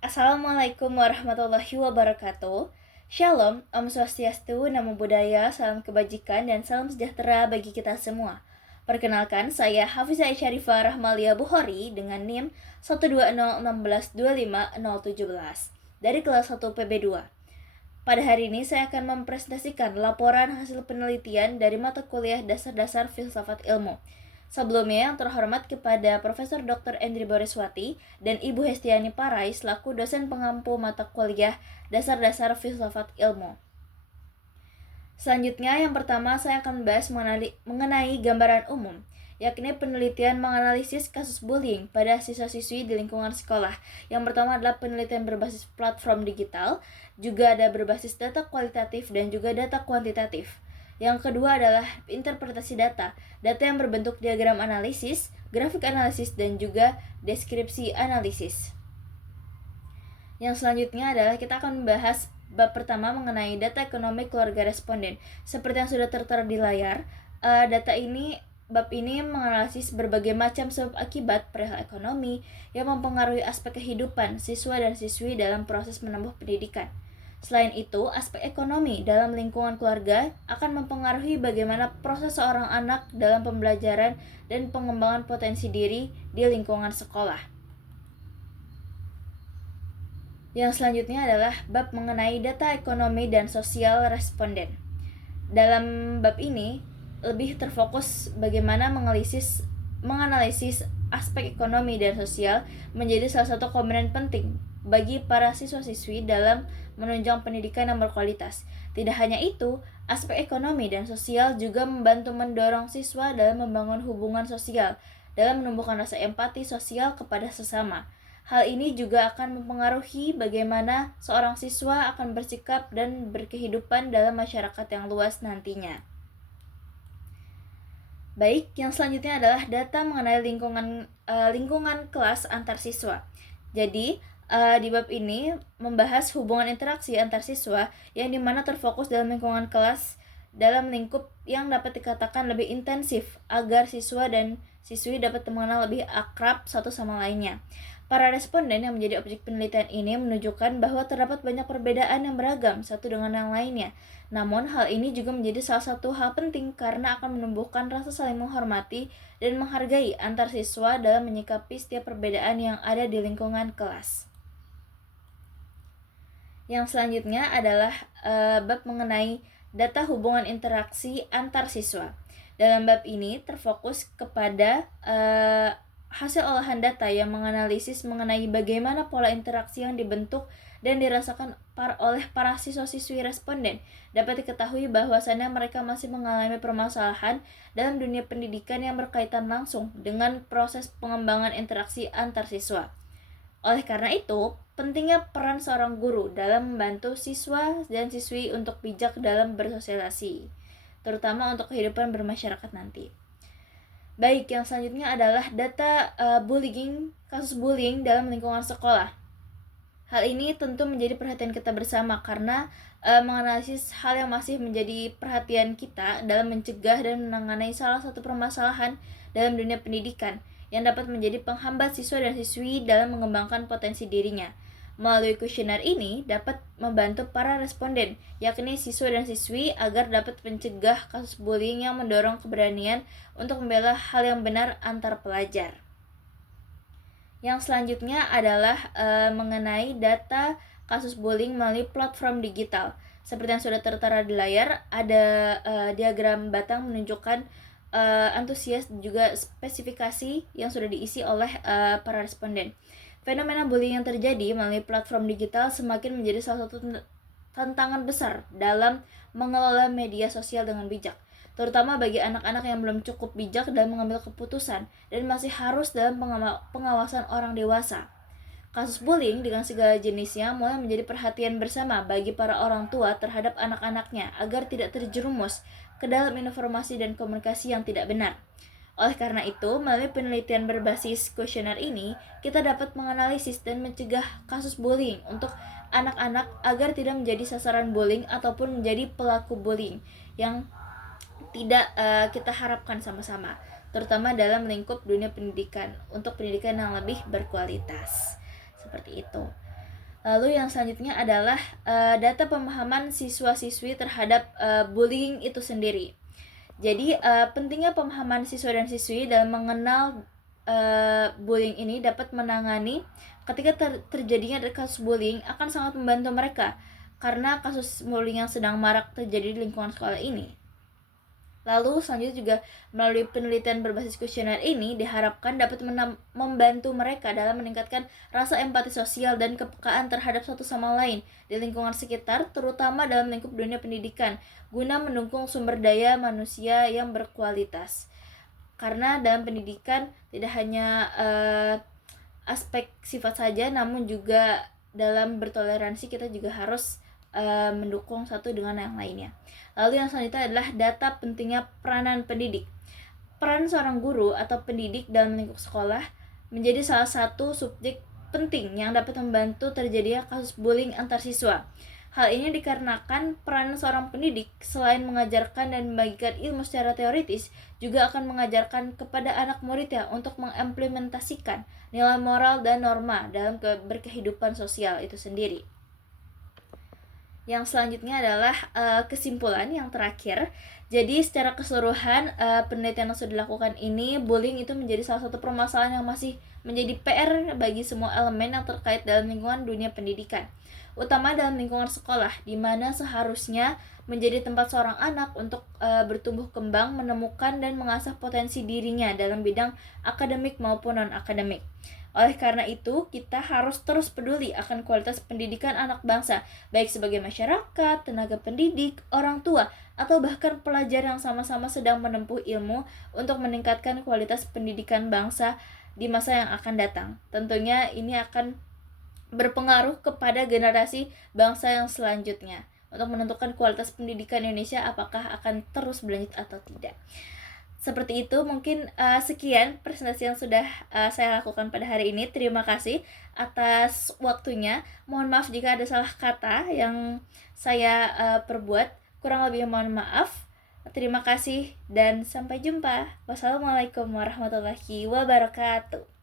Assalamualaikum warahmatullahi wabarakatuh. Shalom, Om Swastiastu, Namo Buddhaya, salam kebajikan, dan salam sejahtera bagi kita semua. Perkenalkan, saya Hafizah Syarifah Rahmalia Bukhari dengan NIM 12016250017 dari kelas 1 PB2. Pada hari ini saya akan mempresentasikan laporan hasil penelitian dari mata kuliah Dasar-Dasar Filsafat Ilmu. Sebelumnya yang terhormat kepada Profesor Dr. Endri Boriswati dan Ibu Hestiani Parai selaku dosen pengampu mata kuliah Dasar-Dasar Filsafat Ilmu. Selanjutnya yang pertama saya akan membahas mengenai gambaran umum, yakni penelitian menganalisis kasus bullying pada siswa-siswi di lingkungan sekolah. Yang pertama adalah penelitian berbasis platform digital, juga ada berbasis data kualitatif dan juga data kuantitatif. Yang kedua adalah interpretasi data yang berbentuk diagram analisis, grafik analisis, dan juga deskripsi analisis. Yang selanjutnya adalah kita akan membahas bab pertama mengenai data ekonomi keluarga responden. Seperti yang sudah tertera di layar, bab ini menganalisis berbagai macam sebab akibat perihal ekonomi yang mempengaruhi aspek kehidupan siswa dan siswi dalam proses menempuh pendidikan. Selain itu, aspek ekonomi dalam lingkungan keluarga akan mempengaruhi bagaimana proses seorang anak dalam pembelajaran dan pengembangan potensi diri di lingkungan sekolah. Yang selanjutnya adalah bab mengenai data ekonomi dan sosial responden. Dalam bab ini lebih terfokus bagaimana menganalisis aspek ekonomi dan sosial menjadi salah satu komponen penting bagi para siswa-siswi dalam menunjang pendidikan yang berkualitas. Tidak hanya itu, aspek ekonomi dan sosial juga membantu mendorong siswa dalam membangun hubungan sosial, dalam menumbuhkan rasa empati sosial kepada sesama. Hal ini juga akan mempengaruhi bagaimana seorang siswa akan bersikap dan berkehidupan dalam masyarakat yang luas nantinya. Baik, yang selanjutnya adalah data mengenai lingkungan kelas antar siswa. Jadi, di bab ini membahas hubungan interaksi antar siswa yang dimana terfokus dalam lingkungan kelas dalam lingkup yang dapat dikatakan lebih intensif agar siswa dan siswi dapat mengenal lebih akrab satu sama lainnya. Para responden yang menjadi objek penelitian ini menunjukkan bahwa terdapat banyak perbedaan yang beragam satu dengan yang lainnya. Namun, hal ini juga menjadi salah satu hal penting karena akan menumbuhkan rasa saling menghormati dan menghargai antar siswa dalam menyikapi setiap perbedaan yang ada di lingkungan kelas. Yang selanjutnya adalah bab mengenai data hubungan interaksi antar siswa. Dalam bab ini terfokus kepada hasil olahan data yang menganalisis mengenai bagaimana pola interaksi yang dibentuk dan dirasakan oleh para siswa-siswi responden. Dapat diketahui bahwasannya mereka masih mengalami permasalahan dalam dunia pendidikan yang berkaitan langsung dengan proses pengembangan interaksi antar siswa. Oleh karena itu, pentingnya peran seorang guru dalam membantu siswa dan siswi untuk bijak dalam bersosialisasi, terutama untuk kehidupan bermasyarakat nanti. Baik, yang selanjutnya adalah data kasus bullying dalam lingkungan sekolah. Hal ini tentu menjadi perhatian kita bersama karena menganalisis hal yang masih menjadi perhatian kita dalam mencegah dan menangani salah satu permasalahan dalam dunia pendidikan yang dapat menjadi penghambat siswa dan siswi dalam mengembangkan potensi dirinya. Melalui kuesioner ini dapat membantu para responden, yakni siswa dan siswi, agar dapat mencegah kasus bullying yang mendorong keberanian untuk membela hal yang benar antar pelajar. Yang selanjutnya adalah mengenai data kasus bullying melalui platform digital. Seperti yang sudah tertera di layar, ada diagram batang menunjukkan antusias dan juga spesifikasi yang sudah diisi oleh para responden. Fenomena bullying yang terjadi melalui platform digital semakin menjadi salah satu tantangan besar dalam mengelola media sosial dengan bijak, terutama bagi anak-anak yang belum cukup bijak dalam mengambil keputusan dan masih harus dalam pengawasan orang dewasa. Kasus bullying dengan segala jenisnya mulai menjadi perhatian bersama bagi para orang tua terhadap anak-anaknya agar tidak terjerumus ke dalam informasi dan komunikasi yang tidak benar. Oleh karena itu, melalui penelitian berbasis kuesioner ini, kita dapat menganalisis dan mencegah kasus bullying untuk anak-anak agar tidak menjadi sasaran bullying ataupun menjadi pelaku bullying yang tidak kita harapkan sama-sama, terutama dalam lingkup dunia pendidikan untuk pendidikan yang lebih berkualitas. Seperti itu. Lalu yang selanjutnya adalah data pemahaman siswa-siswi terhadap bullying itu sendiri. Jadi pentingnya pemahaman siswa dan siswi dalam mengenal bullying ini dapat menangani ketika terjadinya kasus bullying akan sangat membantu mereka karena kasus bullying yang sedang marak terjadi di lingkungan sekolah ini. Lalu selanjutnya juga melalui penelitian berbasis kuesioner ini diharapkan dapat membantu mereka dalam meningkatkan rasa empati sosial dan kepekaan terhadap satu sama lain di lingkungan sekitar, terutama dalam lingkup dunia pendidikan, guna mendukung sumber daya manusia yang berkualitas. Karena dalam pendidikan tidak hanya aspek sifat saja, namun juga dalam bertoleransi kita juga harus mendukung satu dengan yang lainnya. Lalu yang selanjutnya adalah data pentingnya peranan pendidik. Peran seorang guru atau pendidik dalam lingkup sekolah menjadi salah satu subjek penting yang dapat membantu terjadinya kasus bullying antar siswa. Hal ini dikarenakan peran seorang pendidik selain mengajarkan dan membagikan ilmu secara teoritis, juga akan mengajarkan kepada anak muridnya untuk mengimplementasikan nilai moral dan norma dalam berkehidupan sosial itu sendiri. Yang selanjutnya adalah kesimpulan yang terakhir. Jadi secara keseluruhan penelitian yang sudah dilakukan ini, bullying itu menjadi salah satu permasalahan yang masih menjadi PR bagi semua elemen yang terkait dalam lingkungan dunia pendidikan, utama dalam lingkungan sekolah, di mana seharusnya menjadi tempat seorang anak untuk bertumbuh kembang, menemukan dan mengasah potensi dirinya dalam bidang akademik maupun non-akademik. Oleh karena itu, kita harus terus peduli akan kualitas pendidikan anak bangsa, baik sebagai masyarakat, tenaga pendidik, orang tua, atau bahkan pelajar yang sama-sama sedang menempuh ilmu untuk meningkatkan kualitas pendidikan bangsa di masa yang akan datang. Tentunya ini akan berpengaruh kepada generasi bangsa yang selanjutnya untuk menentukan kualitas pendidikan Indonesia apakah akan terus berlanjut atau tidak. Seperti itu mungkin sekian presentasi yang sudah saya lakukan pada hari ini. Terima kasih atas waktunya. Mohon maaf jika ada salah kata yang saya perbuat. Kurang lebih mohon maaf. Terima kasih dan sampai jumpa. Wassalamualaikum warahmatullahi wabarakatuh.